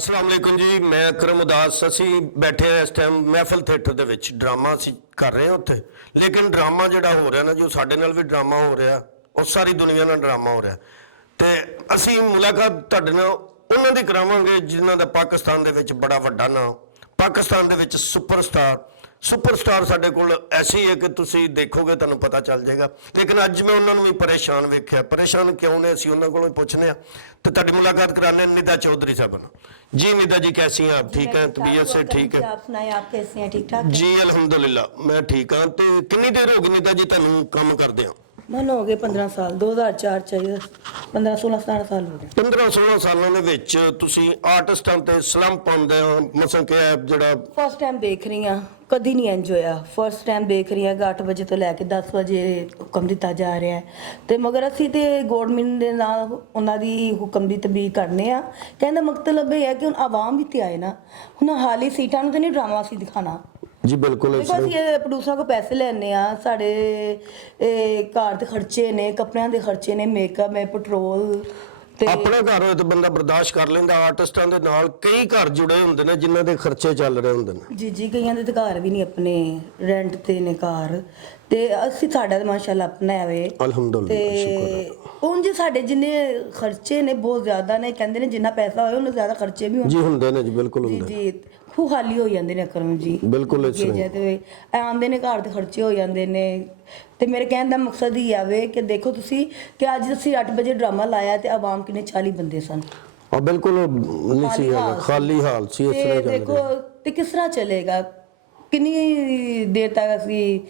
अस्सलाम वालेकुम जी, मैं अकरम उदास। ਅਸੀਂ ਬੈਠੇ ਆ ਇਸ ਟਾਈਮ ਮਹਿਫਲ ਥੀਏਟਰ ਦੇ ਵਿੱਚ। ਡਰਾਮਾ ਅਸੀਂ ਕਰ ਰਹੇ ਹਾਂ ਉੱਥੇ, ਲੇਕਿਨ ਡਰਾਮਾ ਜਿਹੜਾ ਹੋ ਰਿਹਾ ਨਾ, ਜੋ ਸਾਡੇ ਨਾਲ ਵੀ ਡਰਾਮਾ ਹੋ ਰਿਹਾ, ਉਹ ਸਾਰੀ ਦੁਨੀਆ ਨਾਲ ਡਰਾਮਾ ਹੋ ਰਿਹਾ। ਤੇ ਅਸੀਂ ਮੁਲਾਕਾਤ ਤੁਹਾਡੇ ਨਾਲ ਉਹਨਾਂ ਦੀ ਕਰਾਵਾਂਗੇ ਜਿਨ੍ਹਾਂ ਦਾ ਪਾਕਿਸਤਾਨ ਦੇ ਵਿੱਚ ਬੜਾ ਵੱਡਾ ਨਾਮ, ਪਾਕਿਸਤਾਨ ਦੇ ਵਿੱਚ ਸੁਪਰਸਟਾਰ ਸਾਡੇ ਕੋਲ ਐਸੀ ਹੈ ਕਿ ਤੁਸੀਂ ਦੇਖੋਗੇ ਤੁਹਾਨੂੰ ਪਤਾ ਚੱਲ ਜਾਏਗਾ। लेकिन ਅੱਜ मैं ਉਹਨਾਂ ਨੂੰ ਵੀ ਪਰੇਸ਼ਾਨ ਵੇਖਿਆ। ਪਰੇਸ਼ਾਨ ਕਿਉਂ ਨੇ ਅਸੀਂ ਉਹਨਾਂ ਕੋਲੋਂ ਪੁੱਛਨੇ ਆ ਤੇ ਤੁਹਾਡੀ ਮੁਲਾਕਾत कराने निदा चौधरी साहब ने। जी निदा जी, कैसी हैं आप? ठीक हैं? तबीयत से ठीक है? आप सुनाए, आप कैसे हैं? ठीक ठाक जी अल्हम्दुलिल्लाह मैं ठीक हाँ। तो कितनी देर हो गई निदा जी ਤੁਹਾਨੂੰ ਕੰਮ ਕਰਦੇ ਆ? मन हो गए 15 साल, 2004 चाहिए, 15-16 साल हो गए। 15-16 ਸਾਲਾਂ ਦੇ ਵਿੱਚ ਤੁਸੀਂ ਆਰਟਿਸਟਾਂ ਤੇ ਸਲੰਪ ਆਉਂਦੇ ਹੋ। ਮਸਾਂ ਕਿ ਜਿਹੜਾ फर्स्ट टाइम देख रही हाँ, कभी नहीं इंज होया। फर्स्ट टाइम देख रही हाँ, 8 ਵਜੇ ਤੋਂ ਲੈ ਕੇ 10 ਵਜੇ ਹੁਕਮ ਦਿੱਤਾ ਜਾ ਰਿਹਾ ਹੈ ਤੇ ਮਗਰ ਅਸੀਂ ਤੇ ਗਵਰਨਮੈਂਟ ਦੇ ਨਾਲ ਉਹਨਾਂ ਦੀ ਹੁਕਮ ਦੀ ਤਬਦੀਲ ਕਰਨੇ ਆ। ਕਹਿੰਦਾ ਮਤਲਬ ਇਹ ਹੈ ਕਿ ਹੁਣ ਆਵਾਮ ਵੀ ਤੇ ਆਏ ਨਾ, ਹੁਣ ਹਾਲੀ ਸੀਟਾਂ ਨੂੰ ਤੇ ਨਹੀਂ ਡਰਾਮਾ ਅਸੀਂ ਦਿਖਾਣਾ। ਜੀ ਬਿਲਕੁਲ ਦੇਖੋ ਅਸੀਂ ਪ੍ਰੋਡਿਊਸਰਾਂ ਕੋ ਪੈਸੇ ਲੈਣੇ ਆ, ਸਾਡੇ ਘਰ ਦੇ ਖਰਚੇ ਨੇ, ਕੱਪੜਿਆਂ ਦੇ ਖਰਚੇ ਨੇ, ਮੇਕਅਪ ਹੈ, ਪੈਟਰੋਲ ਤੇ ਆਪਣਾ ਘਰ ਹੋਏ ਤਾਂ ਬੰਦਾ ਬਰਦਾਸ਼ਤ ਕਰ ਲੈਂਦਾ। ਆਰਟਿਸਟਾਂ ਦੇ ਨਾਲ ਕਈ ਘਰ ਜੁੜੇ ਹੁੰਦੇ ਨੇ ਜਿਨ੍ਹਾਂ ਦੇ ਖਰਚੇ ਚੱਲ ਰਹੇ ਹੁੰਦੇ ਨੇ। ਜੀ ਕਈਆਂ ਦੇ ਤਾਂ ਘਰ ਵੀ ਨਹੀਂ, ਆਪਣੇ ਰੈਂਟ ਤੇ ਨੇ ਘਰ, ਤੇ ਅਸੀਂ ਸਾਡਾ ਤਾਂ ਮਾਸ਼ਾਅੱਲਾ ਆਪਣਾ ਹੈ ਅਲਹਮਦੁਲਿਲਾ, ਸ਼ੁਕਰ। ਉਂਝ ਸਾਡੇ ਜਿੰਨੇ ਖਰਚੇ ਨੇ ਬਹੁਤ ਜ਼ਿਆਦਾ ਨੇ, ਕਹਿੰਦੇ ਨੇ ਜਿੰਨਾ ਪੈਸਾ ਹੋਏ ਉਹਨੇ ਜ਼ਿਆਦਾ ਖਰਚੇ ਵੀ ਜੀ ਹੁੰਦੇ ਨੇ। ਜੀ ਬਿਲਕੁਲ ਹੁੰਦੇ ਜੀ ਖੂ ਖਾਲੀ ਹੋ ਜਾਂਦੇ ਨੇ ਅਕਰਮ ਜੀ, ਬਿਲਕੁਲ ਇਸ ਤਰ੍ਹਾਂ ਤੇ ਆਉਂਦੇ ਨੇ ਘਰ ਦੇ ਖਰਚੇ ਹੋ ਜਾਂਦੇ ਨੇ। ਤੇ ਮੇਰੇ ਕਹਿਣ ਦਾ ਮਕਸਦ ਹੀ ਆਵੇ ਕਿ ਦੇਖੋ ਤੁਸੀਂ ਕਿ ਅੱਜ ਅਸੀਂ 8 ਵਜੇ ਡਰਾਮਾ ਲਾਇਆ ਤੇ ਆਵਾਮ ਕਿੰਨੇ 40 ਬੰਦੇ ਸਨ। ਆ ਬਿਲਕੁਲ ਨਹੀਂ ਸੀ, ਖਾਲੀ ਹਾਲ ਸੀ। ਇਸ ਤਰ੍ਹਾਂ ਦੇਖੋ ਤੇ ਕਿਸ ਤਰ੍ਹਾਂ ਚੱਲੇਗਾ, ਕਿੰਨੀ ਦੇਰ ਤੱਕ ਅਸੀਂ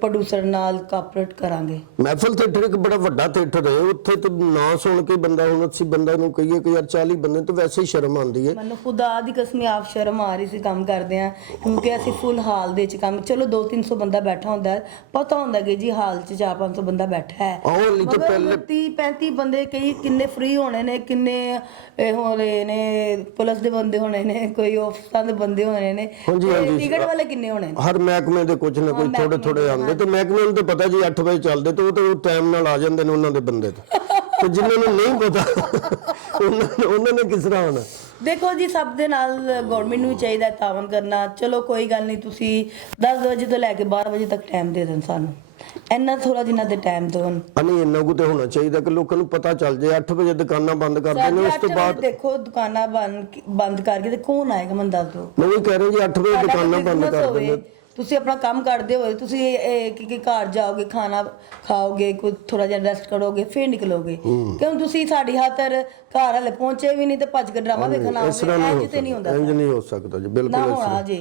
ਪ੍ਰੋਡਿਊਸਰ ਨਾਲ ਕੋਆਪਰੇਟ ਕਰਾਂਗੇ। ਮਹਿਫਲ ਥੀਏਟਰ ਇੱਕ ਬੜਾ ਵੱਡਾ ਥੀਏਟਰ ਹੈ, ਉੱਥੇ ਤਾਂ ਨਾਂ ਸੁਣ ਕੇ ਬੰਦਾ, ਹੁਣ ਅਸੀਂ ਬੰਦਾ ਨੂੰ ਕਹੀਏ ਕਿ ਯਾਰ 40 ਬੰਦੇ ਤਾਂ ਵੈਸੇ ਹੀ ਸ਼ਰਮ ਆਉਂਦੀ ਹੈ। ਮੈਨੂੰ ਖੁਦਾ ਦੀ ਕਸਮ ਆਪ ਸ਼ਰਮ ਆ ਰਹੀ ਸੀ ਕੰਮ ਕਰਦੇ ਆ, ਕਿਉਂਕਿ ਅਸੀਂ ਫੁੱਲ ਹਾਲ ਦੇ ਵਿੱਚ ਕੰਮ, ਚਲੋ 200-300 ਬੰਦਾ ਬੈਠਾ ਹੁੰਦਾ, ਪਤਾ ਹੁੰਦਾ ਕਿ ਜੀ ਹਾਲ 'ਚ 400-500 ਬੰਦਾ ਬੈਠਾ ਹੈ। ਮਗਰ ਪਹਿਲੇ 30-35 ਬੰਦੇ ਕਈ ਕਿੰਨੇ ਫ੍ਰੀ ਹੋਣੇ ਨੇ, ਕਿੰਨੇ ਹੋਣੇ ਨੇ ਪੁਲਿਸ ਦੇ ਬੰਦੇ ਹੋਣੇ ਨੇ, ਕੋਈ ਆਫਿਸਾਂ ਦੇ ਬੰਦੇ ਹੋਣੇ ਨੇ, ਟਿਕਟ ਵਾਲੇ ਕਿੰਨੇ ਹੋਣੇ ਨੇ। ਹਰ ਮਹਿਕਮੇ ਦੇ ਕੁਝ ਨਾ ਕੋਈ ਥੋੜੇ ਆਉਂਦੇ ਤੇ ਮਹਿਕਮੇ ਨੂੰ ਤਾਂ ਪਤਾ ਜੀ 8 ਵਜੇ ਚੱਲਦੇ ਤੇ ਉਹ ਤਾਂ ਟਾਈਮ ਨਾਲ ਆ ਜਾਂਦੇ ਨੇ ਉਹਨਾਂ ਦੇ ਬੰਦੇ ਤੇ ਜਿਨ੍ਹਾਂ ਨੂੰ ਨਹੀਂ ਪਤਾ ਉਹਨਾਂ ਨੇ ਕਿਸ ਤਰ੍ਹਾਂ ਹੋਣਾ। ਦੇਖੋ ਜੀ ਸਭ ਦੇ ਨਾਲ ਗਵਰਨਮੈਂਟ ਨੂੰ ਵੀ ਚਾਹੀਦਾ ਤਾਵਨ ਕਰਨਾ। ਚਲੋ ਕੋਈ ਗੱਲ ਨਹੀਂ, ਤੁਸੀਂ 10 ਵਜੇ ਤੋਂ ਲੈ ਕੇ 12 ਵਜੇ ਤੱਕ ਟਾਈਮ ਦੇ ਦੇਣ ਸਾਨੂੰ, ਇੰਨਾ ਥੋੜਾ ਜਿੰਨਾ ਦੇ ਟਾਈਮ ਦੇਣ। ਨਹੀਂ ਇੰਨਾ ਕੁ ਤੇ ਹੋਣਾ ਚਾਹੀਦਾ ਕਿ ਲੋਕਾਂ ਨੂੰ ਪਤਾ ਚੱਲ ਜਾਏ। 8 ਵਜੇ ਦੁਕਾਨਾਂ ਬੰਦ ਕਰਦੇ ਨੇ, ਉਸ ਤੋਂ ਬਾਅਦ ਦੇਖੋ ਦੁਕਾਨਾਂ ਬੰਦ ਕਰਕੇ ਤੇ ਕੌਣ ਆਏਗਾ ਮੈਨੂੰ ਦੱਸ ਦਿਓ। ਮੈਂ ਵੀ ਕਹਿ ਰਹੀ ਜੀ 8 ਵਜੇ ਦੁਕਾਨਾਂ ਬੰਦ ਕਰ ਦਿੰਦੇ। ਤੁਸੀਂ ਆਪਣਾ ਕੰਮ ਕਰਦੇ ਹੋਏ ਤੁਸੀਂ ਕਿ ਘਰ ਜਾਓਗੇ, ਖਾਣਾ ਖਾਓਗੇ, ਕੋਈ ਥੋੜਾ ਜਿਹਾ ਰੈਸਟ ਕਰੋਗੇ, ਫਿਰ ਨਿਕਲੋਗੇ। ਕਿਉਂ ਤੁਸੀਂ ਸਾਡੀ ਖਾਤਰ ਘਰ ਹਲੇ ਪਹੁੰਚੇ ਵੀ ਨਹੀਂ ਤੇ ਭੱਜ ਕੇ ਡਰਾਮਾ ਵੇਖਣ ਆਓਗੇ? ਇੰਜ ਤੇ ਨਹੀਂ ਹੁੰਦਾ, ਇੰਜ ਨਹੀਂ ਹੋ ਸਕਦਾ ਜੀ, ਬਿਲਕੁਲ ਨਾ ਹੋਣਾ ਜੀ।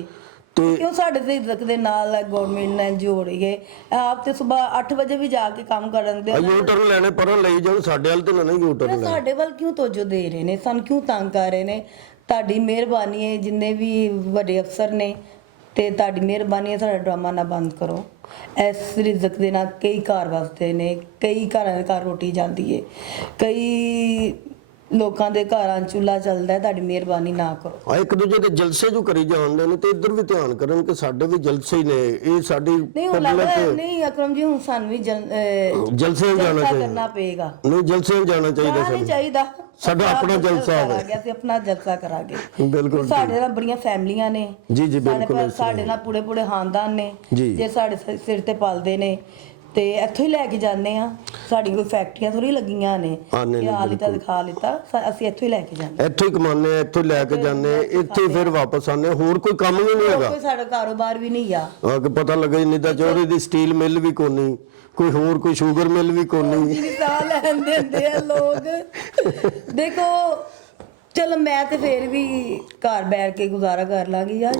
ਕਿਉਂ ਸਾਡੇ ਤੇ ਇੱਜ਼ਤ ਦੇ ਨਾਲ ਗਵਰਨਮੈਂਟ ਨੇ ਜੋੜ ਰਹੀ ਹੈ। ਆਪ ਤੇ ਸਵੇਰ 8 ਵਜੇ ਵੀ ਜਾ ਕੇ ਕੰਮ ਕਰਨ ਦੇ ਯੂਟਰਨ ਲੈਣੇ ਪਰਾਂ ਲਈ ਜਾਣ, ਸਾਡੇ ਵੱਲ ਤੇ ਨਹੀਂ ਯੂਟਰਨ ਲੈਣੇ। ਸਾਡੇ ਵੱਲ ਕਿਉਂ ਤੋਜੋ ਦੇ ਰਹੇ ਨੇ, ਸਾਨੂੰ ਕਿਉਂ ਤੰਗ ਕਰ ਰਹੇ ਨੇ? ਤੁਹਾਡੀ ਮਿਹਰਬਾਨੀ ਹੈ, ਜਿੰਨੇ ਵੀ ਵੱਡੇ ਅਫਸਰ ਨੇ, ਤੇ ਤੁਹਾਡੀ ਮਿਹਰਬਾਨੀ ਹੈ ਸਾਡਾ ਡਰਾਮਾ ਨਾ ਬੰਦ ਕਰੋ। ਇਸ ਰਿਜ਼ਕ ਦੇ ਨਾਲ ਕਈ ਘਰ ਵਸਦੇ ਨੇ, ਕਈ ਘਰਾਂ ਦੇ ਘਰ ਰੋਟੀ ਜਾਂਦੀ ਹੈ, ਕਈ ਲੋਕਾਂ ਦੇ ਘਰਾਂ ਚੁੱਲ੍ਹਾ ਚੱਲਦਾ ਹੈ। ਤੁਹਾਡੀ ਮਿਹਰਬਾਨੀ ਨਾ ਕਰੋ। ਇੱਕ ਦੂਜੇ ਦੇ ਜਲਸੇ ਜੋ ਕਰੀ ਜਾਂਦੇ ਨੇ ਤੇ ਇੱਧਰ ਵੀ ਧਿਆਨ ਕਰਨ ਕਿ ਸਾਡੇ ਵੀ ਜਲਸੇ ਹੀ ਨੇ। ਇਹ ਸਾਡੀ ਨਹੀਂ ਨਹੀਂ ਅਕਰਮ ਜੀ, ਹੁਣ ਸਾਨੂੰ ਵੀ ਜਲਸੇ ਜਾਣਾ ਕਰਨਾ ਪਏਗਾ। ਨਹੀਂ ਜਲਸੇ ਜਾਣਾ ਚਾਹੀਦਾ, ਨਹੀਂ ਚਾਹੀਦਾ, ਸਾਡਾ ਆਪਣਾ ਜਲਸਾ ਹੋਵੇ। ਅਸੀਂ ਆਪਣਾ ਜਲਸਾ ਕਰਾਂਗੇ। ਬਿਲਕੁਲ ਸਾਡੇ ਨਾਲ ਬੜੀਆਂ ਫੈਮਲੀਆਂ ਨੇ ਜੀ ਬਿਲਕੁਲ, ਸਾਡੇ ਨਾਲ ਪੂਰੇ ਖਾਨਦਾਨ ਨੇ ਜੇ ਸਾਡੇ ਸਿਰ ਤੇ ਪਲਦੇ ਨੇ ਤੇ ਇੱਥੋਂ ਹੀ ਲੈ ਕੇ ਜਾਂਦੇ ਆ। ਸਾਡੀ ਕੋਈ ਫੈਕਟਰੀਆਂ ਥੋੜੀ ਲੱਗੀਆਂ ਨੇ ਕਿ ਆ ਲਿੱਤਾ ਦਿਖਾ ਲਿੱਤਾ, ਅਸੀਂ ਇੱਥੋਂ ਹੀ ਲੈ ਕੇ ਜਾਂਦੇ, ਇੱਥੋਂ ਹੀ ਕਮਾਉਂਦੇ ਆ, ਇੱਥੋਂ ਲੈ ਕੇ ਜਾਂਦੇ, ਇੱਥੇ ਫਿਰ ਵਾਪਸ ਆਉਂਦੇ। ਹੋਰ ਕੋਈ ਕੰਮ ਵੀ ਨਹੀਂ ਹੈਗਾ, ਕੋਈ ਸਾਡਾ ਕਾਰੋਬਾਰ ਵੀ ਨਹੀਂ ਆ। ਪਤਾ ਲੱਗਾ ਜੀ ਨਿਦਾ ਚੌਧਰੀ ਦੀ ਸਟੀਲ ਮਿਲ ਵੀ ਕੋਨੀ, ਕੋਈ ਹੋਰ ਕੋਈ ਸ਼ੂਗਰ ਮਿਲ ਵੀ ਕੋਨੀ। ਸਾਹ ਲੈਣ ਦਿੰਦੇ ਆ ਲੋਕ। ਦੇਖੋ ਚਲੋ ਮੈਂ ਤੇ ਫੇਰ ਵੀ ਘਰ ਬੈਠ ਕੇ ਗੁਜ਼ਾਰਾ ਕਰ ਲਾਂਗੀ ਯਾਰ।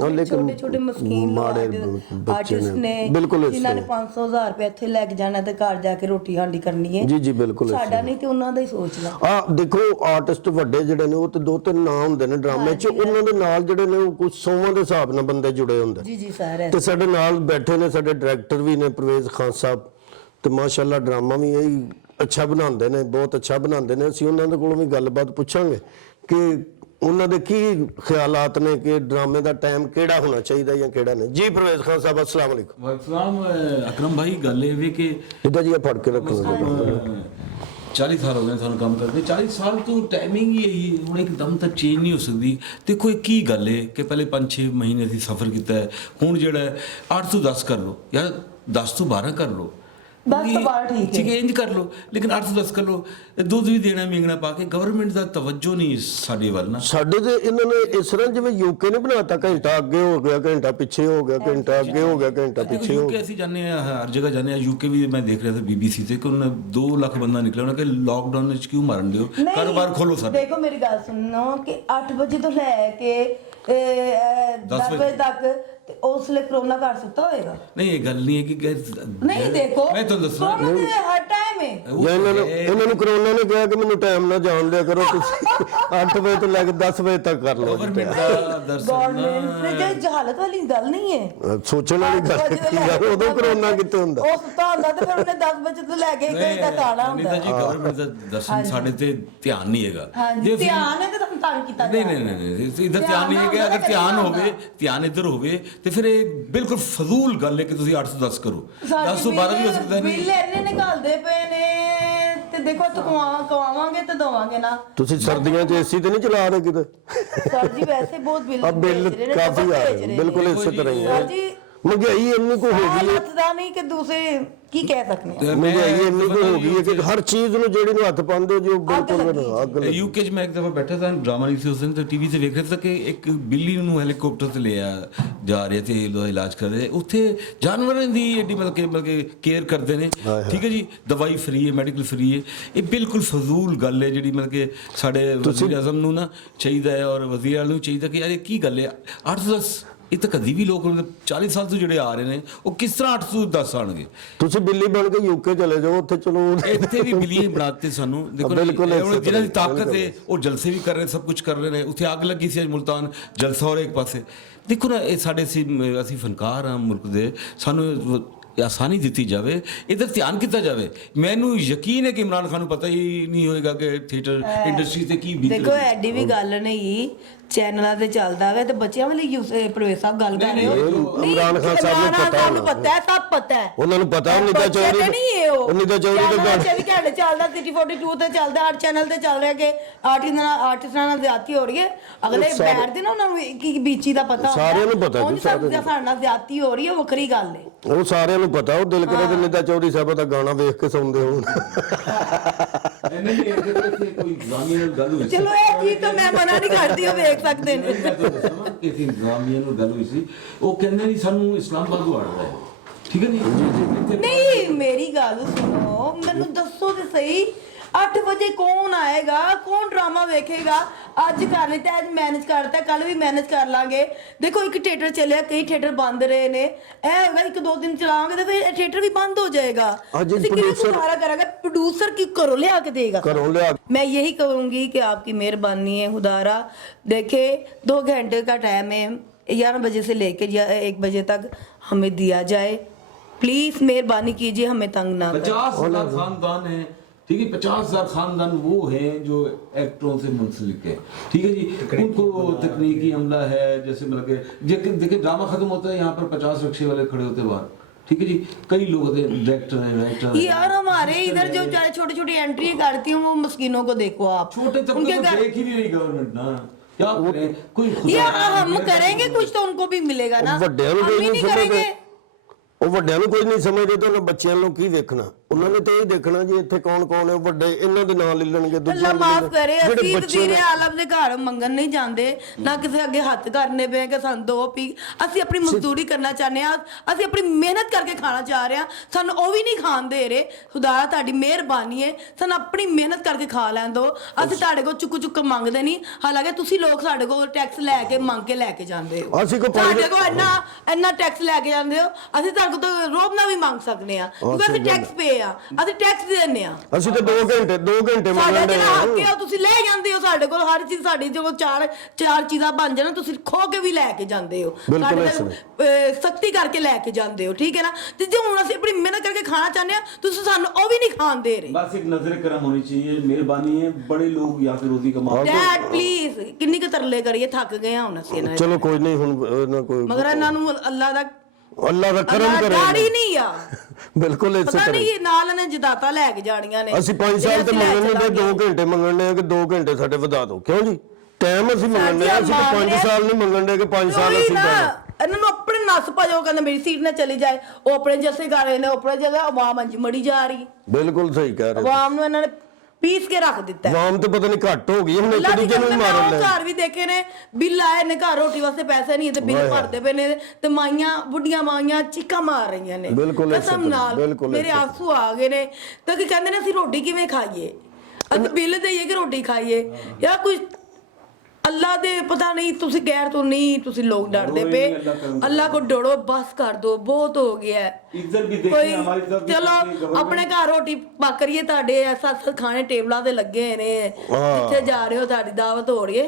ਛੋਟੇ ਮਸਕੀਨ ਆਰਟਿਸਟ ਨੇ ਜਿਨ੍ਹਾਂ ਨੇ 500,000 ਰੁਪਏ ਇੱਥੇ ਲੈ ਕੇ ਜਾਣਾ ਤੇ ਘਰ ਜਾ ਕੇ ਰੋਟੀ ਹਾਂਡੀ ਕਰਨੀ ਹੈ। ਜੀ ਬਿਲਕੁਲ, ਸਾਡਾ ਨਹੀਂ ਤੇ ਉਹਨਾਂ ਦਾ ਹੀ ਸੋਚ ਲਾ। ਦੇਖੋ ਆਰਟਿਸਟ ਵੱਡੇ ਜਿਹੜੇ ਨੇ ਉਹ ਤੇ 2-3 ਨਾਂ ਹੁੰਦੇ ਨੇ ਡਰਾਮੇ 'ਚ, ਉਹਨਾਂ ਦੇ ਨਾਲ ਜਿਹੜੇ ਨੇ ਉਹ ਕੁਝ 100ਵਾਂ ਦੇ ਹਿਸਾਬ ਨਾਲ ਬੰਦੇ ਜੁੜੇ ਹੁੰਦੇ। ਜੀ ਸਰ। ਤੇ ਸਾਡੇ ਨਾਲ ਬੈਠੇ ਨੇ ਸਾਡੇ ਡਾਇਰੈਕਟਰ ਵੀ ਨੇ ਪਰਵੇਜ਼ ਖਾਨ ਸਾਹਿਬ, ਤੇ ਮਾਸ਼ਾਅੱਲਾ ਡਰਾਮਾ ਵੀ ਇਹ ਅੱਛਾ ਬਣਾਉਂਦੇ ਨੇ, ਬਹੁਤ ਅੱਛਾ ਬਣਾਉਂਦੇ ਨੇ। ਅਸੀਂ ਉਹਨਾਂ ਦੇ ਕੋਲੋਂ ਵੀ ਗੱਲਬਾਤ ਪੁੱਛਾਂਗੇ ਕਿ ਉਹਨਾਂ ਦੇ ਕੀ ਖਿਆਲਾਤ ਨੇ ਕਿ ਡਰਾਮੇ ਦਾ ਟਾਈਮ ਕਿਹੜਾ ਹੋਣਾ ਚਾਹੀਦਾ ਜਾਂ ਕਿਹੜਾ ਨਹੀਂ। ਜੀ ਪਰਵੇਜ਼ ਖਾਨ ਸਾਹਿਬ अस्सलाम वालेकुम। वालेकुम अकरम भाई, गल ये वे कि इधर जी फड़ के रखो। 40 ਸਾਲ ਹੋ ਗਏ ਸਾਨੂੰ ਕੰਮ ਕਰਦੇ, 40 ਸਾਲ ਤੋਂ ਟਾਈਮਿੰਗ ਹੀ ਇਹੀ ਹੈ, ਹੁਣ ਇੱਕਦਮ ਤਾਂ ਚੇਂਜ ਨਹੀਂ ਹੋ ਸਕਦੀ। ਦੇਖੋ ਇਹ ਕੀ ਗੱਲ ਹੈ ਕਿ ਪਹਿਲੇ 5-6 ਮਹੀਨੇ ਅਸੀਂ ਸਫ਼ਰ ਕੀਤਾ ਹੈ, ਹੁਣ ਜਿਹੜਾ 8 ਤੋਂ 10 ਕਰ ਲਓ ਜਾਂ 10 ਤੋਂ 12 ਕਰ ਲਓ, 10 ਤੋਂ 12 ਠੀਕ ਹੈ, ਠੀਕ ਹੈ, ਇੰਜ ਕਰ ਲਓ, ਲੇਕਿਨ 8 ਤੋਂ 10 ਕਰ ਲਓ। ਦੁੱਧ ਵੀ ਦੇਣਾ ਮਹਿੰਗਣਾ ਪਾ ਕੇ ਗਵਰਨਮੈਂਟ ਦਾ ਤਵੱਜੋ ਨਹੀਂ ਸਾਡੇ ਵੱਲ ਨਾ। ਸਾਡੇ ਤੇ ਇਹਨਾਂ ਨੇ ਇਸ ਤਰ੍ਹਾਂ ਜਿਵੇਂ ਯੂਕੇ ਨੇ ਬਣਾਤਾ, ਘੰਟਾ ਅੱਗੇ ਹੋ ਗਿਆ, ਘੰਟਾ ਪਿੱਛੇ ਹੋ ਗਿਆ, ਘੰਟਾ ਅੱਗੇ ਹੋ ਗਿਆ, ਘੰਟਾ ਪਿੱਛੇ ਹੋ ਯੂਕੇ ਗਿਆ। ਅਸੀਂ ਜਾਂਦੇ ਹਾਂ, ਹਰ ਜਗ੍ਹਾ ਜਾਂਦੇ ਹਾਂ। ਯੂਕੇ ਵੀ ਮੈਂ ਦੇਖ ਰਿਹਾ ਸੀ BBC ਤੇ ਕਿ ਉਹਨਾਂ 2 ਲੱਖ ਬੰਦਾ ਨਿਕਲਿਆ, ਉਹਨਾਂ ਕਿ ਲਾਕਡਾਊਨ ਵਿੱਚ ਕਿਉਂ ਮਾਰਨ ਦਿਓ, ਨਹੀਂ, ਕਾਰੋਬਾਰ ਖੋਲੋ ਸਾਡੇ। ਦੇਖੋ ਮੇਰੀ ਗੱਲ ਸੁਣੋ ਕਿ 8 ਵਜੇ ਤੋਂ ਲੈ ਕੇ 10 ਵਜੇ ਤੱਕ ਤੇ ਉਸ ਲਈ ਕਰੋਨਾ ਕਰ ਸਕਦਾ ਹੋਏਗਾ। ਨਹੀਂ ਇਹ ਗੱਲ ਨਹੀਂ ਹੈ ਕਿ ਨਹੀਂ ਦੇਖੋ ਮੈਂ ਤੁਹਾਨੂੰ ਦੱਸਣਾ, ਕਰੋਨਾ ਤੇ ਹਰ ਟਾਈਮ ਹੈ। ਜਾਂ ਇਹਨਾਂ ਨੂੰ ਕਰੋਨਾ ਨੇ ਕਿਹਾ ਕਿ ਮੈਨੂੰ ਟਾਈਮ ਨਾਲ ਜਾਣ ਦਿਆ ਕਰੋ, ਤੁਸੀਂ 8 ਵਜੇ ਤੋਂ ਲੈ ਕੇ 10 ਵਜੇ ਤੱਕ ਕਰ ਲਓ। ਗਵਰਨਮੈਂਟ ਦਾ ਦਰਸ਼ਨ ਗਵਰਨਮੈਂਟ ਤੇ ਜੇ ਜਹਾਲਤ ਵਾਲੀ ਗੱਲ ਨਹੀਂ ਹੈ, ਸੋਚਣ ਵਾਲੀ ਗੱਲ ਕੀ ਆ, ਉਦੋਂ ਕਰੋਨਾ ਕਿੱਥੇ ਹੁੰਦਾ। ਉਹ ਸੁੱਤਾ ਹੁੰਦਾ ਤੇ ਫਿਰ ਉਹਨੇ 10 ਵਜੇ ਤੋਂ ਲੈ ਕੇ 1 ਵਜੇ ਤੱਕ ਆਣਾ ਨਹੀਂ ਹੁੰਦਾ। ਤਾਂ ਜੀ ਗਵਰਨਮੈਂਟ ਦਾ ਦਰਸ਼ਨ ਸਾਡੇ ਤੇ ਧਿਆਨ ਨਹੀਂ ਹੈਗਾ। ਹਾਂਜੀ, ਧਿਆਨ ਹੈ ਤੇ ਤੁਹਾਨੂੰ ਤੰਗ ਕੀਤਾ ਨਹੀਂ ਇਧਰ ਧਿਆਨ ਨਹੀਂ ਹੈਗਾ। ਅਗਰ ਧਿਆਨ ਹੋਵੇ, ਧਿਆਨ ਇੱਧਰ ਹੋਵੇ ਤੇ ਫਿਰ ਇਹ ਬਿਲਕੁਲ ਫਜ਼ੂਲ ਗੱਲ ਹੈ ਕਿ ਤੁਸੀਂ 8 ਤੋਂ 10 ਕਰੋ, 10 ਤੋਂ 12 ਵੀ ਹੋ ਸਕਦਾ ਨਹੀਂ। ਬਿੱਲ ਇੰਨੇ ਨਿਕਾਲਦੇ ਪਏ ਨੇ ਤੇ ਦੇਖੋ ਕਵਾਵਾਂਗੇ ਤੇ ਦਵਾਂਗੇ ਨਾ। ਤੁਸੀਂ ਸਰਦੀਆਂ 'ਚ ਏਸੀ ਤੇ ਨਹੀਂ ਚਲਾ ਰਹੇ ਕਿਤੇ? ਸਰ ਜੀ ਵੈਸੇ ਬਹੁਤ ਬਿੱਲ ਬਿੱਲ ਭੇਜ ਰਹੇ ਨੇ, ਕਾਫੀ ਬਹੁਤ ਆ ਭੇਜ ਰਹੇ ਰਹੇ ਬਿਲਕੁਲ ਨੇ। ਇਸੇ ਤਰ੍ਹਾਂ ਹੀ ਸਰ ਹੈ। ਜੀ ਮਹਿੰਗਾਈ ਇੰਨੀ ਕੁ ਹੋ ਗਈ ਹੈ, ਹਾਲਤ ਦਾ ਨਹੀਂ ਕਿ ਦੂਸਰੇ ਕੀ ਕਹਿ ਸਕਦੇ ਆ। ਮਹਿੰਗਾਈ ਇੰਨੀ ਕੁ ਹੋ ਗਈ ਹੈ ਕਿ ਹਰ ਚੀਜ਼ ਨੂੰ ਜਿਹੜੀ ਨੂੰ ਹੱਥ ਪਾਉਂਦੇ ਹੋ ਜੋ ਬਿਲਕੁਲ ਅੱਗ ਲੱਗੀ। ਯੂਕੇ 'ਚ ਮੈਂ ਇੱਕ ਦਫਾ ਬੈਠਾ ਸੀ, ਡਰਾਮਾ ਨਹੀਂ ਸੀ ਉਸ ਦਿਨ, ਤੇ ਟੀਵੀ ਤੇ ਵੇਖ ਰਿਹਾ ਸੀ ਕਿ ਇੱਕ ਬਿੱਲੀ ਨੂੰ ਹੈਲੀਕਾਪਟਰ ਤੇ ਲਿਆ ਜਾ ਰਿਹਾ ਤੇ ਉਹਦਾ ਇਲਾਜ ਕਰ ਰਹੇ। ਉੱਥੇ ਜਾਨਵਰਾਂ ਦੀ ਏਡੀ ਮਤਲਬ ਕਿ ਕੇਅਰ ਕਰਦੇ ਨੇ, ਠੀਕ ਹੈ ਜੀ, ਦਵਾਈ ਫ੍ਰੀ ਹੈ, ਮੈਡੀਕਲ ਫ੍ਰੀ ਹੈ। ਇਹ ਬਿਲਕੁਲ ਫਜ਼ੂਲ ਗੱਲ ਹੈ ਜਿਹੜੀ ਮਤਲਬ ਕਿ ਸਾਡੇ ਵਜ਼ੀਰ ਆਜ਼ਮ ਨੂੰ ਨਾ ਚਾਹੀਦਾ ਹੈ ਔਰ ਵਜ਼ੀਰਾਂ ਨੂੰ ਚਾਹੀਦਾ ਕਿ ਯਾਰ ਇਹ ਕੀ ਗੱਲ ਹੈ 8 ਤੋਂ 10। ਇਹ ਤਾਂ ਕਦੀ ਵੀ ਲੋਕ 40 ਸਾਲ ਤੋਂ ਜਿਹੜੇ ਆ ਰਹੇ ਨੇ ਉਹ ਕਿਸ ਤਰ੍ਹਾਂ 8 ਤੋਂ 10 ਆਣਗੇ। ਤੁਸੀਂ ਬਿੱਲੀ ਬਣ ਕੇ ਯੂਕੇ ਚਲੇ ਜਾਓ, ਉੱਥੇ ਚਲੋ ਇੱਥੇ ਵੀ ਬਿੱਲੀਆਂ ਬਣਾਤੇ ਸਾਨੂੰ। ਦੇਖੋ ਜਿਹਨਾਂ ਦੀ ਤਾਕਤ ਹੈ ਉਹ ਜਲਸੇ ਵੀ ਕਰ ਰਹੇ, ਸਭ ਕੁਝ ਕਰ ਰਹੇ ਨੇ। ਉੱਥੇ ਅੱਗ ਲੱਗੀ ਸੀ ਅੱਜ ਮੁਲਤਾਨ, ਜਲਸਾ ਹੋ ਰਿਹਾ ਇੱਕ ਪਾਸੇ। ਦੇਖੋ ਨਾ ਇਹ ਸਾਡੇ ਅਸੀਂ ਫਨਕਾਰ ਹਾਂ ਮੁਲਕ ਦੇ, ਸਾਨੂੰ ਆਸਾਨੀ ਦਿੱਤੀ ਜਾਵੇ, ਇਧਰ ਧਿਆਨ ਕੀਤਾ ਜਾਵੇ। ਮੈਨੂੰ ਯਕੀਨ ਹੈ ਕਿ ਇਮਰਾਨ ਖਾਨ ਨੂੰ ਪਤਾ ਹੀ ਨਹੀਂ ਹੋਏਗਾ ਕਿ ਥੀਏਟਰ ਇੰਡਸਟਰੀ ਤੇ ਕੀ ਬੀਤ ਰਹੀ ਹੈ। ਦੇਖੋ ਐਡੀ ਵੀ ਗੱਲ ਨਹੀਂ, ਚੈਨਲਾਂ ਤੇ ਚੱਲਦਾ ਵੇ ਤੇ ਬੱਚਿਆਂ ਵਾਲੀ ਪ੍ਰਵੇਸ਼ ਸਾਹਿਬ ਗੱਲ ਕਰ ਰਹੇ ਹੋ। ਇਮਰਾਨ ਖਾਨ ਸਾਹਿਬ ਨੂੰ ਪਤਾ ਨੂੰ ਪਤਾ ਹੈ, ਸਭ ਪਤਾ ਹੈ ਉਹਨਾਂ ਨੂੰ ਪਤਾ। ਨਿੱਦਾ ਚੌਧਰੀ ਨਿੱਦਾ ਚੌਧਰੀ ਦੇ ਘਰ 24 ਘੰਟੇ ਚੱਲਦਾ, ਸਿਟੀ 42 ਤੇ ਚੱਲਦਾ, ਹਰ ਚੈਨਲ ਤੇ ਚੱਲ ਰਿਹਾ ਕਿ ਆਰਟਿਸਟਾਂ ਨਾਲ ਜ਼ਿਆਦਤੀ ਹੋ ਰਹੀ ਹੈ। ਅਗਲੇ ਬੈਠਦੇ ਨਾ ਉਹਨਾਂ ਨੂੰ ਕੀ ਬੀਚੀ ਦਾ ਪਤਾ ਹੁੰਦਾ, ਸਾਰਿਆਂ ਨੂੰ ਪਤਾ ਜੀ, ਸਾਡੇ ਨਾਲ ਜ਼ਿਆਦਤੀ ਹੋ ਰਹੀ ਹੈ, ਵੱਖਰੀ ਗੱਲ ਹੈ। ਉਹ ਸਾਰਿਆਂ ਨੂੰ ਪਤਾ। ਉਹ ਦਿਲ ਕਰੇ ਤੇ ਨਿੱਦਾ ਚੌਧਰੀ ਸਾਹਿਬ ਦਾ ਗਾਣਾ ਵੇਖ ਕੇ ਸੌਂਦੇ ਹੋਣ। ਕੋਈ ਇੰਤਜ਼ਾਮੀਆ ਨਾਲ ਗੱਲ ਹੋਈ, ਚਲੋ ਇਹ ਚੀਜ਼ ਤਾਂ ਮੈਂ ਮਨਾ ਨਹੀਂ ਕਰਦੀ, ਉਹ ਵੇਖ ਸਕਦੇ ਨੇ। ਕਿਸੇ ਇੰਤਜ਼ਾਮੀਆ ਨਾਲ ਗੱਲ ਹੋਈ ਸੀ, ਉਹ ਕਹਿੰਦੇ ਨਹੀਂ ਸਾਨੂੰ ਇਸਲਾਮਾਬਾਦ ਨੂੰ ਆੜਦਾ ਹੈ, ਠੀਕ ਹੈ ਨਹੀਂ। ਨਹੀਂ ਮੇਰੀ ਗੱਲ ਸੁਣੋ, ਮੈਨੂੰ ਦੱਸੋ ਤੇ ਸਹੀ, 8 ਵਜੇ ਕੌਣ ਆਏਗਾ, ਕੌਣ ਡਰਾਮਾ ਵੇਖੇਗਾ? ਅੱਜ ਕਰ ਲਈ ਤਾਂ ਅੱਜ ਮੈਨੇਜ ਕਰਤਾ, ਕੱਲ ਵੀ ਮੈਨੇਜ ਕਰ ਲਾਂਗੇ। ਦੇਖੋ ਇੱਕ ਥੀਏਟਰ ਚੱਲਿਆ, ਕਈ ਥੀਏਟਰ ਬੰਦ ਰਹੇ ਨੇ, ਇਹ ਹੋਗਾ 1-2 ਦਿਨ ਚਲਾਵਾਂਗੇ ਤਾਂ ਫਿਰ ਥੀਏਟਰ ਵੀ ਬੰਦ ਹੋ ਜਾਏਗਾ। ਅਸੀਂ ਕਿਵੇਂ ਗੁਜ਼ਾਰਾ ਕਰਾਂਗੇ? प्रोड्यूसर की घरों ले आके देगा, घरों ले आके। मैं यही कहूँगी कि आपकी मेहरबानी है खुदारा, देखे 2 घंटे का टाइम है, 11 बजे से लेके 1 बजे तक हमें दिया जाए। प्लीज मेहरबानी कीजिए, हमें तंग ना करें। 50,000 खानदान है, ठीक है, 50,000 खानदान वो हैं जो एक्टरों से मुंसलिक है, ठीक है जी। उनको तकनीकी हमला है, जैसे मतलब देखिए ड्रामा खत्म होता है, यहाँ पर 50 रिक्शे वाले खड़े होते हैं बाहर, ठीक है जी। कई लोग होते हैं, डायरेक्टर हैं, राइटर यार हमारे इधर जो छोटी छोटी एंट्री करती हूँ वो मस्किनों को देखो आप, छोटे तबके को देख ही नहीं रही गवर्नमेंट ना, क्या करें? कोई यार हम करेंगे कुछ तो उनको भी मिलेगा ना, हम भी नहीं करेंगे। ਉਹ ਵੱਡਿਆਂ ਨੂੰ ਕੋਈ ਨਹੀਂ ਸਮਝਦੇ ਤਾਂ ਉਹਨਾਂ ਬੱਚਿਆਂ ਨੂੰ ਕੀ ਦੇਖਣਾ? ਉਹਨਾਂ ਨੇ ਤਾਂ ਇਹ ਦੇਖਣਾ ਜੀ ਇੱਥੇ ਕੌਣ ਕੌਣ ਹੈ ਵੱਡੇ, ਇਹਨਾਂ ਦੇ ਨਾਂ ਲੈ ਲੈਣਗੇ। ਅੱਲਾ ਮਾਫ ਕਰੇ, ਅਸੀਂ ਤੀਰੇ ਆਲਮ ਦੇ ਘਰ ਮੰਗਣ ਨਹੀਂ ਜਾਂਦੇ, ਨਾ ਕਿਸੇ ਅੱਗੇ ਹੱਥ ਕਰਨੇ ਪਏ ਕਿ ਸਾਨੂੰ ਦੋ ਪੀ। ਅਸੀਂ ਆਪਣੀ ਮਜ਼ਦੂਰੀ ਕਰਨਾ ਚਾਹੁੰਦੇ ਹਾਂ, ਅਸੀਂ ਆਪਣੀ ਮਿਹਨਤ ਕਰਕੇ ਖਾਣਾ ਚਾਹ ਰਹੇ ਹਾਂ, ਸਾਨੂੰ ਉਹ ਵੀ ਨਹੀਂ ਖਾਣ ਦੇ ਰਹੇ। ਖੁਦਾ ਤੁਹਾਡੀ ਮਿਹਰਬਾਨੀ ਹੈ, ਸਾਨੂੰ ਆਪਣੀ ਮਿਹਨਤ ਕਰਕੇ ਖਾ ਲੈਣ ਦਿਓ। ਅਸੀਂ ਤੁਹਾਡੇ ਕੋਲ ਚੁੱਕ ਮੰਗਦੇ ਨਹੀਂ, ਹਾਲਾਂਕਿ ਤੁਸੀਂ ਲੋਕ ਸਾਡੇ ਕੋਲ ਟੈਕਸ ਲੈ ਕੇ ਮੰਗ ਕੇ ਲੈ ਕੇ ਜਾਂਦੇ ਹੋ। ਸਾਡੇ ਕੋਲ ਇੰਨਾ ਟੈਕਸ ਲੈ ਕੇ ਜਾਂਦੇ ਹੋ, ਅਸੀਂ ਤੁਹਾਡੇ ਕੋਲ ਰੋਬ ਨਾਲ ਵੀ ਮੰਗ ਸਕਦੇ ਹਾਂ ਕਿਉਂਕਿ ਅਸੀਂ ਟੈਕਸ ਪੇ ਆ, ਅਸੀਂ ਟੈਕਸ ਦਿੰਦੇ ਆ। ਅਸੀਂ ਤਾਂ 2 ਘੰਟੇ ਮੰਗਦੇ ਆ, ਤੁਸੀਂ ਲੈ ਜਾਂਦੇ ਹੋ ਸਾਡੇ ਕੋਲ ਹਰ ਚੀਜ਼। ਸਾਡੀ ਜੋ ਚਾਰ ਚੀਜ਼ਾਂ ਬਣ ਜਾਣ ਤੁਸੀਂ ਖੋ ਕੇ ਵੀ ਲੈ ਕੇ ਜਾਂਦੇ ਹੋ, ਸਖਤੀ ਕਰਕੇ ਲੈ ਕੇ ਜਾਂਦੇ ਹੋ, ਠੀਕ ਹੈ ਨਾ। ਤੇ ਜੇ ਹੁਣ ਅਸੀਂ ਆਪਣੀ ਮਿਹਨਤ ਕਰਕੇ ਖਾਣਾ ਚਾਹੁੰਦੇ ਆ, ਤੁਸੀਂ ਸਾਨੂੰ ਉਹ ਵੀ ਨਹੀਂ ਖਾਣ ਦੇ ਰਹੇ। बस एक नजर करम होनी चाहिए, मेहरबानी है, बड़े लोग यहाँ पे रोजी कमा। ਡੈਡ ਪਲੀਜ਼, ਕਿੰਨੀ ਕੁ ਤਰਲੇ ਕਰੀਏ, ਥੱਕ ਗਏ ਆ ਹੁਣ ਅਸੀਂ ਇਹਨਾਂ। ਚਲੋ ਕੋਈ ਨਹੀਂ, ਹੁਣ ਕੋਈ ਮਗਰ ਇਹਨਾਂ ਨੂੰ ਅੱਲਾ ਦਾ ਅੱਲਾ ਦਾ ਕਰਮ ਅੱਲਾ ਕਰੇ ਡਾੜੀ ਨਹੀਂ ਆ ਬਿਲਕੁਲ ਇਸੇ ਪਤਾ ਤਰ੍ਹਾਂ ਨਹੀਂ ਨਾਲ ਨੇ ਜਦਾਤਾ ਲੈ ਕੇ ਜਾਣੀਆਂ ਨੇ ਅਸੀਂ 5 ਸਾਲ ਤੇ ਮੰਗਣੇ ਤੇ 2 ਘੰਟੇ ਮੰਗਣੇ ਕਿ 2 ਘੰਟੇ ਸਾਡੇ ਵਧਾ ਦਿਓ ਕਿਉਂ ਜੀ ਟਾਈਮ ਅਸੀਂ ਮੰਗਣੇ ਅਸੀਂ ਤਾਂ 5 ਸਾਲ ਨਹੀਂ ਮੰਗਣੇ ਕਿ 5 ਸਾਲ ਅਸੀਂ ਇਹਨਾਂ ਨੂੰ ਆਪਣੇ ਨਸ ਭਜੋ ਕਹਿੰਦਾ ਮੇਰੀ ਸੀਟ ਨਾ ਚਲੀ ਜਾਏ ਉਹ ਆਪਣੇ ਜੱਸੇ ਕਰ ਰਹੇ ਨੇ ਆਪਣੇ ਜਗ੍ਹਾ ਆਵਾਮ ਅੰਜ ਮੜੀ ਜਾ ਰਹੀ ਬਿਲਕੁਲ ਸਹੀ ਕਹਿ ਰਹੇ ਆਵਾਮ ਨੂੰ ਇਹਨਾਂ ਨੇ ਪੀਸ ਕੇ ਰੱਖ ਦਿੱਤਾ ਹੈ। ਆਵਾਮ ਤੇ ਪਤਾ ਨਹੀਂ ਘੱਟ ਹੋ ਗਈ ਹੁਣ ਇੱਕ ਅੱਲਾ ਦੀ ਦੂਜੇ ਨੂੰ ਕਸਮ ਮਾਰਨ ਉਹ ਲੱਗ ਘਰ ਵੀ ਦੇਖੇ ਨੇ ਬਿੱਲ ਆਏ ਨੇ ਘਰ ਰੋਟੀ ਵਾਸਤੇ ਪੈਸੇ ਨਹੀਂ ਤੇ ਬਿੱਲ ਭਰਦੇ ਪਏ ਨੇ ਤੇ ਮਾਈਆਂ ਬੁੱਢੀਆਂ ਮਾਈਆਂ ਚੀਕਾਂ ਮਾਰ ਰਹੀਆਂ ਨੇ ਬਿਲਕੁਲ ਇਸੇ ਕਸਮ ਤਰ੍ਹਾਂ, ਨਾਲ ਬਿਲਕੁਲ ਮੇਰੇ ਇਸੇ ਆਂਸੂ ਆ ਗਏ ਨੇ ਤਾਂ ਕਿ ਕਹਿੰਦੇ ਨੇ ਅਸੀਂ ਰੋਟੀ ਕਿਵੇਂ ਖਾਈਏ ਅਸੀਂ ਬਿੱਲ ਦੇਈਏ ਕਿ ਰੋਟੀ ਖਾਈਏ ਯਾ ਕੁਝ ਅੱਲਾ ਦੇ ਪਤਾ ਨਹੀਂ ਤੁਸੀਂ ਗੈਰ ਤੋਂ ਨਹੀਂ ਤੁਸੀਂ ਲੋਕ ਡਰਦੇ ਪਏ ਅੱਲਾ ਕੋ ਡਰੋ ਬਸ ਕਰ ਦੋ ਬਹੁਤ ਹੋ ਗਿਆ ਇੱਜ਼ਤ ਵੀ ਦੇਖੀ ਕੋਈ ਹਮਾਰੀ ਤਰਫ ਵੀ ਚਲੋ government- ਆਪਣੇ ਘਰ ਰੋਟੀ ਪੱਕ ਰਹੀ ਹੈ ਤੁਹਾਡੇ ਸੱਤ ਖਾਣੇ ਟੇਬਲਾਂ ਤੇ ਲੱਗੇ ਨੇ ਜਿੱਥੇ ਜਾ ਰਹੇ ਹੋ ਤੁਹਾਡੀ ਦਾਵਤ ਹੋ ਰਹੀ ਹੈ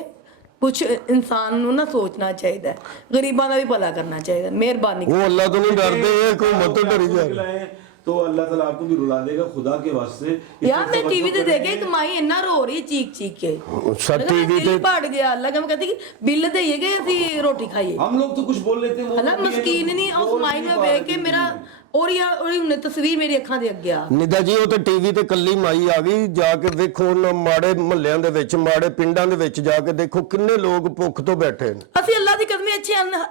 ਕੁਝ ਇਨਸਾਨ ਨੂੰ ਨਾ ਸੋਚਣਾ ਚਾਹੀਦਾ ਹੈ ਗਰੀਬਾਂ ਦਾ ਵੀ ਭਲਾ ਕਰਨਾ ਚਾਹੀਦਾ ਮਿਹਰਬਾਨੀ ਉਹ ਅੱਲਾ ਤੋਂ नहीं डरते ये हुकूमत तो डरी जा रही है तो अल्लाह ताला आपको भी रुला देगा खुदा के वास्ते यार मैं टीवी ਤੇ ਦੇਖੇ ਇੱਕ ਮਾਈ ਇੰਨਾ ਰੋ ਰਹੀ ਚੀਕ ਚੀਕ ਕੇ सर टीवी ਦਿਲ ਭੜ ਗਿਆ ਅੱਲਾ ਕਹਿੰਦਾ ਕਹਿੰਦੀ ਕਿ ਬਿੱਲ ਦੇਈਏ ਕਿ ਅਸੀਂ ਰੋਟੀ ਖਾਈਏ हम लोग तो कुछ बोल लेते हैं वो ਹਲਾ ਮਸਕੀਨ ਨਹੀਂ ਉਸ ਮਾਈ ਨੂੰ ਵੇਖ ਕੇ ਮੇਰਾ ਉਹਦੀ ਉਹਦੀ ਤਸਵੀਰ ਮੇਰੀ ਅੱਖਾਂ ਦੇ ਅੱਗੇ ਆ ਨਿਦਾ ਜੀ ਉਹ ਤੇ ਟੀਵੀ ਤੇ ਕੱਲੀ ਮਾਈ ਆ ਗਈ ਜਾ ਕੇ ਵੇਖੋ ਉਹਨਾਂ ਮਾੜੇ ਮਹੱਲਿਆਂ ਦੇ ਵਿੱਚ ਮਾੜੇ ਪਿੰਡਾਂ ਦੇ ਵਿੱਚ ਜਾ ਕੇ ਦੇਖੋ ਕਿੰਨੇ ਲੋਕ ਭੁੱਖ ਤੋਂ ਬੈਠੇ ਨੇ ਅਸੀਂ ਅੱਲਾ ਦੀ ਕਸਮ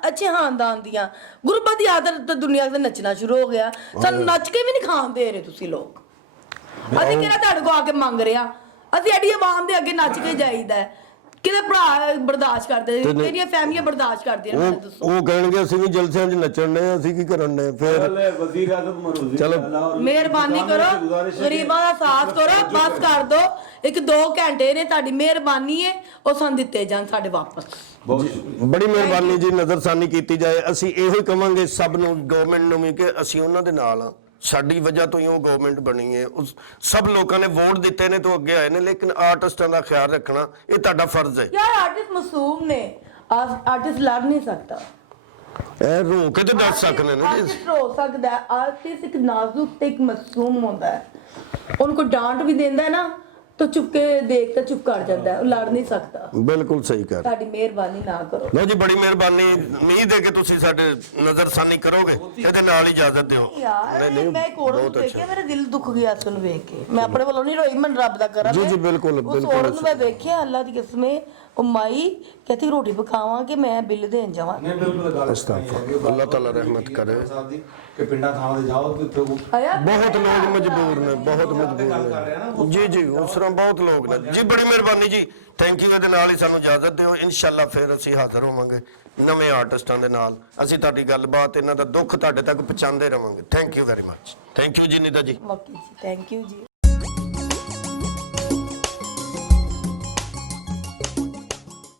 ਅੱਛੇ ਖਾਨਦਾਨ ਦੀਆਂ ਗੁਰਬਤ ਦੀ ਆਦਤ ਤਾਂ ਦੁਨੀਆ ਤੇ ਨੱਚਣਾ ਸ਼ੁਰੂ ਹੋ ਗਿਆ ਸਾਨੂੰ ਨੱਚ ਕੇ ਵੀ ਨਹੀਂ ਖਾਣ ਦੇ ਰਹੇ ਤੁਸੀਂ ਲੋਕ ਅਸੀਂ ਕਿਹੜਾ ਤੁਹਾਡੇ ਕੋ ਆ ਕੇ ਮੰਗ ਰਿਹਾ ਅਸੀਂ ਐਡੀ ਆਵਾਮ ਦੇ ਅੱਗੇ ਨੱਚ ਕੇ ਜਾਈਦਾ ਹੈ। ਕਿਹਦੇ ਭਰਾ ਬਰਦਾਸ਼ਤ ਕਰਦੇ ਕਿਹੜੀਆਂ ਫੈਮਲੀਆਂ ਬਰਦਾਸ਼ਤ ਕਰਦੀਆਂ ਨੇ ਮੈਨੂੰ ਦੱਸੋ ਉਹ ਕਹਿਣਗੇ ਅਸੀਂ ਵੀ ਜਲਸਿਆਂ 'ਚ ਨੱਚਣ ਨੇ ਅਸੀਂ ਕੀ ਕਰਨ ਨੇ ਫਿਰ अल्लाह वजीर आजम मरोजी चलो। ਮਿਹਰਬਾਨੀ ਕਰੋ ਗਰੀਬਾਂ ਦਾ ਸਾਥ ਕਰੋ ਬਸ ਕਰ ਦੋ 1-2 ਘੰਟੇ ਨੇ ਤੁਹਾਡੀ ਮਿਹਰਬਾਨੀ ਹੈ ਉਹ ਸਾਨੂੰ ਦਿੱਤੇ ਜਾਣ ਸਾਡੇ ਵਾਪਸ बहुत शुक्रिया ਬੜੀ ਮਿਹਰਬਾਨੀ ਜੀ ਨਜ਼ਰਸਾਨੀ ਕੀਤੀ ਜਾਏ ਅਸੀਂ ਇਹੋ ਹੀ ਕਵਾਂਗੇ ਸਭ ਨੂੰ ਗਵਰਨਮੈਂਟ ਨੂੰ ਵੀ ਕਿ ਅਸੀਂ ਉਹਨਾਂ ਦੇ ਨਾਲ ਆ ਸਾਡੀ ਵਜ੍ਹਾ ਤੋਂ ਹੀ ਉਹ ਗਵਰਨਮੈਂਟ ਬਣੀ ਹੈ ਉਸ ਸਭ ਲੋਕਾਂ ਨੇ ਵੋਟ ਦਿੱਤੇ ਨੇ ਤੋਂ ਅੱਗੇ ਆਏ ਨੇ ਲੇਕਿਨ ਆਰਟਿਸਟਾਂ ਦਾ ਖਿਆਲ ਰੱਖਣਾ ਇਹ ਤੁਹਾਡਾ ਫਰਜ਼ ਹੈ ਯਾਰ ਆਰਟਿਸਟ ਮਾਸੂਮ ਨੇ ਆਰਟਿਸਟ ਲੜ ਨਹੀਂ ਸਕਦਾ ਇਹ ਰੋ ਕੇ ਤੇ ਦੱਸ ਸਕਨੇ ਨੇ ਜੀ ਆਰਟਿਸਟ ਹੋ ਸਕਦਾ ਹੈ ਆਰਟਿਸਟ ਇੱਕ ਨਾਜ਼ੁਕ ਤੇ ਇੱਕ ਮਾਸੂਮ ਹੁੰਦਾ ਹੈ ਉਹਨੂੰ ਕੋਈ ਡਾਂਟ ਵੀ ਦਿੰਦਾ ਹੈ ਨਾ ਤਾਂ ਚੁੱਪ ਕੇ ਦੇਖ ਤਾਂ ਚੁੱਪ ਕਰ ਜਾਂਦਾ ਹੈ ਉਹ ਲੜ ਨਹੀਂ ਸਕਦਾ ਬਿਲਕੁਲ ਸਹੀ ਕਹਿ ਰਹੇ ਸਾਡੀ ਮਿਹਰਬਾਨੀ ਨਾ ਕਰੋ ਲੋ ਜੀ ਬੜੀ ਮਿਹਰਬਾਨੀ ਉਮੀਦ ਹੈ ਕਿ ਤੁਸੀਂ ਸਾਡੇ ਨਜ਼ਰਸਾਨੀ ਕਰੋਗੇ ਇਹਦੇ ਨਾਲ ਇਜਾਜ਼ਤ ਦਿਓ ਯਾਰ ਮੈਂ ਕੋੜੋਂ ਨੂੰ ਦੇਖਿਆ ਮੇਰਾ ਦਿਲ ਦੁੱਖ ਗਿਆ ਉਸ ਨੂੰ ਵੇਖ ਕੇ ਮੈਂ ਆਪਣੇ ਵੱਲੋਂ ਨਹੀਂ ਰੋਈ ਮੈਂ ਰੱਬ ਦਾ ਕਰਾਂ ਜੀ, ਜੀ, ਬਿਲਕੁਲ, ਉਸ ਬਿਲਕੁਲ। ਔਰਤ ਨੂੰ ਮੈਂ ਵੇਖਿਆ ਅੱਲਾ ਦੀ ਕਸਮੇ ਉਹ ਮਾਈ ਕਹਿੰਦੀ ਰੋਟੀ ਪਕਾਵਾਂ ਕਿ ਮੈਂ ਬਿੱਲ ਦੇਣ ਜਾਵਾਂ ਅੱਲਾਹ ਤਾਲਾ ਰਹਿਮਤ ਕਰੇ ਕਿ ਪਿੰਡਾਂ ਥਾਵਾਂ ਤੇ ਜਾਓ ਤੇ ਆਇਆ ਬਹੁਤ ਲੋਕ ਮਜਬੂਰ ਨੇ ਬਹੁਤ ਮਜਬੂਰ ਨੇ ਜੀ ਜੀ ਉਸ ਤਰ੍ਹਾਂ ਬਹੁਤ ਲੋਕ ਨੇ ਜੀ ਬੜੀ ਮਿਹਰਬਾਨੀ ਜੀ ਥੈਂਕ ਯੂ ਇਹਦੇ ਨਾਲ ਹੀ ਸਾਨੂੰ ਇਜਾਜ਼ਤ ਦਿਓ ਇਨਸ਼ਾਅੱਲਾ ਫਿਰ ਅਸੀਂ ਹਾਜ਼ਰ ਹੋਵਾਂਗੇ ਨਵੇਂ ਆਰਟਿਸਟਾਂ ਦੇ ਨਾਲ ਅਸੀਂ ਤੁਹਾਡੀ ਗੱਲਬਾਤ ਇਹਨਾਂ ਦਾ ਦੁੱਖ ਤੁਹਾਡੇ ਤੱਕ ਪਹੁੰਚਾਉਂਦੇ ਰਵਾਂਗੇ thank you very much thank you ਜੀ ਨਿਦਾ ਜੀ ਮੱਕੀ ਜੀ ਥੈਂਕ ਯੂ ਜੀ